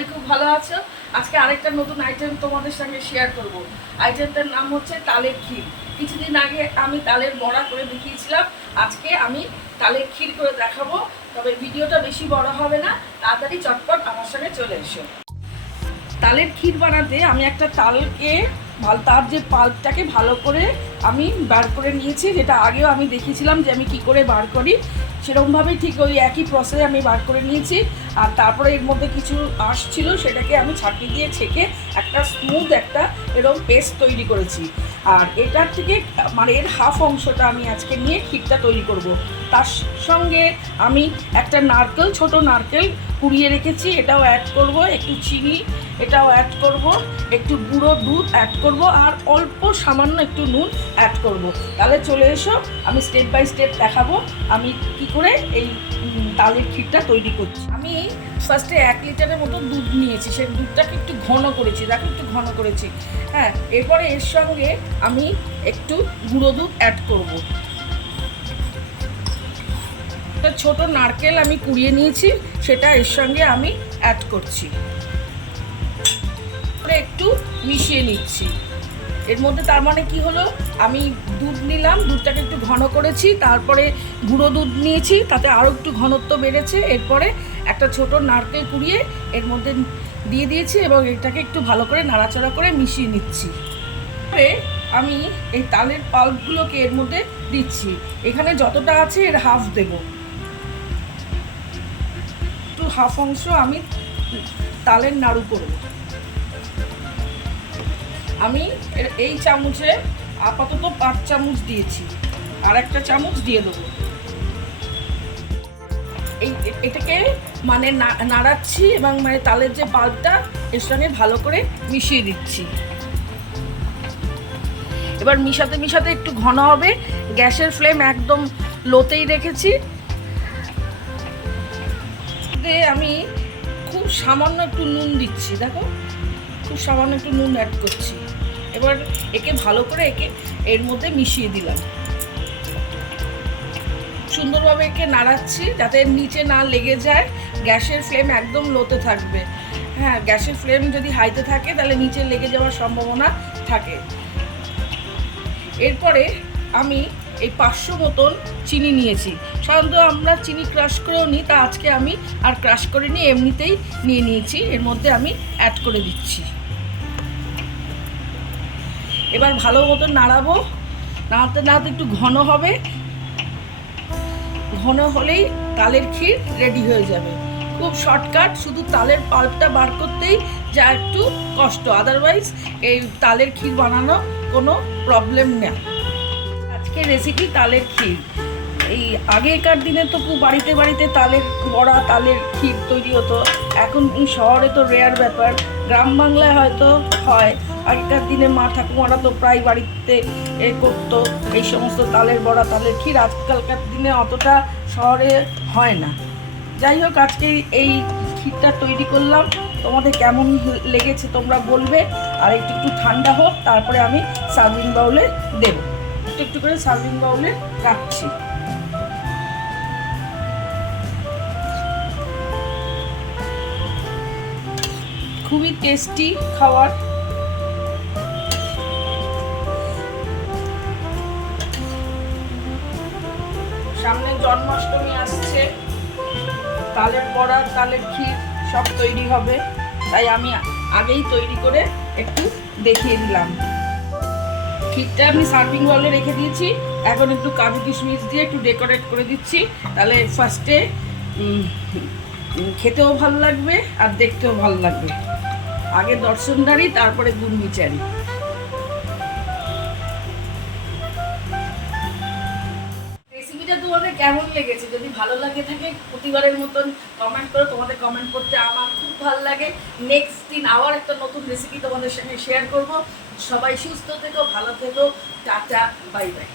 সবাই খুব ভালো আছো। আজকে আরেকটা নতুন আইটেম তোমাদের সঙ্গে শেয়ার করব। আইটেমটার নাম হচ্ছে তালের ক্ষীর। কিছুদিন আগে আমি তালের বড়া করে দেখিয়েছিলাম, আজকে আমি তালের ক্ষীর করে দেখাবো। তবে ভিডিওটা বেশি বড় হবে না, তাড়াতাড়ি চটপট আমার সঙ্গে চলে এসো। তালের ক্ষীর বানাতে আমি একটা তালকে তার যে পাল্পটাকে ভালো করে আমি বার করে নিয়েছি, যেটা আগেও আমি দেখিয়েছিলাম যে আমি কি করে বার করি, সেরকমভাবেই ঠিক ওই একই প্রসেসে আমি বার করে নিয়েছি। আর তারপরে এর মধ্যে কিছু আঁশ ছিল, সেটাকে আমি ছাঁকনি দিয়ে ছেঁকে একটা স্মুথ একটা এরকম পেস্ট তৈরি করেছি। আর এটার থেকে মানে এর হাফ অংশটা আমি আজকে নিয়ে ক্ষীরটা তৈরি করব। তার সঙ্গে আমি একটা নারকেল, ছোট নারকেল কুড়িয়ে রেখেছি, এটাও অ্যাড করব, একটু চিনি এটাও অ্যাড করব, একটু গুঁড়ো দুধ অ্যাড করব, আর অল্প সামান্য একটু নুন অ্যাড করব। তাহলে চলে এসো, আমি স্টেপ বাই স্টেপ দেখাবো আমি কি করে এই তালের ক্ষীরটা তৈরি করছি। আমি ফার্স্টে 1 লিটারের মতো দুধ নিয়েছি, সেই দুধটাকে একটু ঘন করেছি, দেখো একটু ঘন করেছি। হ্যাঁ, এরপরে এর সঙ্গে আমি একটু গুঁড়ো দুধ অ্যাড করব। একটা ছোট নারকেল আমি কুড়িয়ে নিয়েছি, সেটা এর সঙ্গে আমি অ্যাড করছি, একটু মিশিয়ে নিচ্ছি। এর মধ্যে তার মানে কি হলো, আমি দুধ নিলাম, দুধটাকে একটু ঘন করেছি, তারপরে গুঁড়ো দুধ নিয়েছি, তাতে আরও একটু ঘনত্ব বেড়েছে। এরপরে একটা ছোট নারকেল কুড়িয়ে এর মধ্যে দিয়ে দিয়েছি এবং এটাকে একটু ভালো করে নাড়াচাড়া করে মিশিয়ে নিচ্ছি। তারপরে আমি এই তালের পাল্পগুলোকে এর মধ্যে দিচ্ছি, এখানে যতটা আছে এর হাফ দেব, একটু হাফ অংশ আমি তালের নাড়ু করব। আমি এই চামচে আপাতত 5 চামচ দিয়েছি, আর একটা চামচ দিয়ে দেবো। এটাকে মানে নাড়াচ্ছি এবং মানে তালের যে পাল্পটা এর সঙ্গে ভালো করে মিশিয়ে দিচ্ছি। এবার মিশাতে মিশাতে একটু ঘন হবে, গ্যাসের ফ্লেম একদম লোতেই রেখেছি। আমি খুব সামান্য একটু নুন দিচ্ছি, দেখো খুব সামান্য একটু নুন অ্যাড করছি। এবার একে ভালো করে এর মধ্যে মিশিয়ে দিলাম, সুন্দরভাবে একে নাড়াচ্ছি যাতে নিচে না লেগে যায়। গ্যাসের ফ্লেম একদম লোতে থাকবে। হ্যাঁ, গ্যাসের ফ্লেম যদি হাইতে থাকে তাহলে নিচে লেগে যাওয়ার সম্ভাবনা থাকে। এরপরে আমি এই 500 মতন চিনি নিয়েছি। সাধারণত আমরা চিনি ক্রাশ করেও নিই, তা আজকে আমি আর ক্রাশ করে নিয়ে এমনিতেই নিয়ে নিয়েছি। এর মধ্যে আমি অ্যাড করে দিচ্ছি। এবার ভালো মতো নাড়াবো, নাড়াতে নাড়াতে একটু ঘন হবে, ঘন হলেই তালের ক্ষীর রেডি হয়ে যাবে। খুব শর্টকাট, শুধু তালের পাল্পটা বার করতেই যা একটু কষ্ট, আদারওয়াইজ এই তালের ক্ষীর বানানো কোনো প্রবলেম নেই। আজকে রেসিপি তালের ক্ষীর। এই আগেকার দিনে তো খুব বাড়িতে বাড়িতে তালের বড়া, তালের ক্ষীর তৈরি হতো। এখন শহরে তো রেয়ার ব্যাপার, গ্রাম বাংলায় হয়তো হয়। আগেকার দিনে মা ঠাকুমারা তো প্রায় বাড়িতে করতো এই সমস্ত তালের বড়া, তালের ক্ষীর। আজকালকার দিনে অতটা শহরে হয় না। যাই হোক, আজকে এই ক্ষীরটা তৈরি করলাম, তোমাদের কেমন লেগেছে তোমরা বলবে। আর একটু একটু ঠান্ডা হোক, তারপরে আমি সার্ভিং বাউলে দেবো। একটু একটু করে সার্ভিং বাউলে রাখছি। খুবই টেস্টি খাবার। সামনে জন্মাষ্টমী আসছে, তালের বড়া, তালের ক্ষীর সব তৈরি হবে, তাই আমি আগেই তৈরি করে একটু দেখিয়ে দিলাম। ক্ষীরটা আমি সার্ভিং বলে রেখে দিয়েছি, এখন একটু কাজু কিশমিশ দিয়ে একটু ডেকোরেট করে দিচ্ছি। তাহলে ফার্স্টে খেতেও ভালো লাগবে আর দেখতেও ভালো লাগবে। আগে দর্শনদারি, তারপরে গুণ বিচারি। রেসিপিটা তোমাদের কেমন লেগেছে? যদি ভালো লাগে থাকে প্রতিবারের মতন কমেন্ট করো, তোমাদের কমেন্ট করতে আমার খুব ভালো লাগে। নেক্সট দিন আবার একটা নতুন রেসিপি তোমাদের সঙ্গে শেয়ার করব। সবাই সুস্থ থেকো, ভালো থেকো, টাটা, বাই বাই।